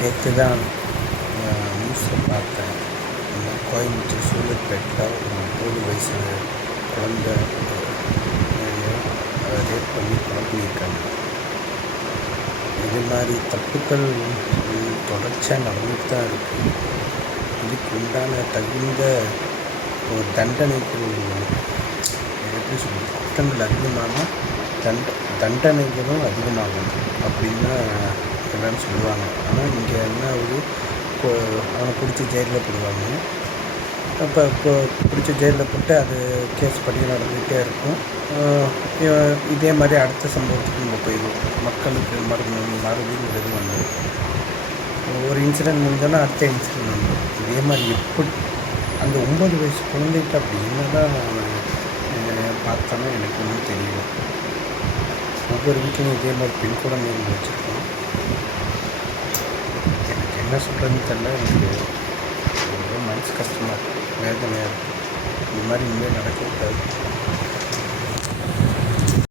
நேற்று தான் நியூஸில் பார்த்தேன். இந்த கோயம்புத்தூர் சூலூர்பேட்டில் ஒரு 9 வயசு குழந்தை ரேப் பண்ணி கொலை பண்ணியிருக்காங்க. இது மாதிரி தப்புக்கள் தொடர்ச்சியாக நடந்துட்டு தான் இருக்குது. இதுக்கு உண்டான தகுந்த ஒரு தண்டனைகள் எப்படி சொல்கிறது, குற்றங்கள் அதிகமானால் தண்டனைகளும் அதிகமாகும் அப்படின்னு எல்லோரும் சொல்லுவாங்க. ஆனால் இங்கே என்ன ஆகுது, அவனை பிடிச்சி ஜெயிலில் போடுவாங்க. இப்போ பிடிச்சி ஜெயிலில் போட்டு அது கேஸ் படி நடந்துகிட்டே இருக்கும். இதே மாதிரி அடுத்த சம்பவத்துக்கு நம்ம போயிடுவோம். மக்களுக்கு மறுபடிங்கிறது வந்துடும். ஒரு இன்சிடென்ட் முடிஞ்சோன்னா அடுத்த இன்சிடென்ட் வந்துடும். இதே மாதிரி எப்படி அந்த 9 வயசு குழந்தைகிட்ட அப்படி என்ன தான் பார்த்தோன்னா எனக்கு ஒன்றும் தெரியல. ஒவ்வொரு வீட்லையும் இதே மாதிரி பெண் குழந்தைகள் வச்சுருக்கோம். எனக்கு என்ன சொல்கிறதுன்னு தெரியல. எனக்கு ரொம்ப மனசு கஷ்டமாக இருக்குது, வேதனையாக இருக்குது. இந்த மாதிரி இனிமேல் நடக்கக்கூடாது.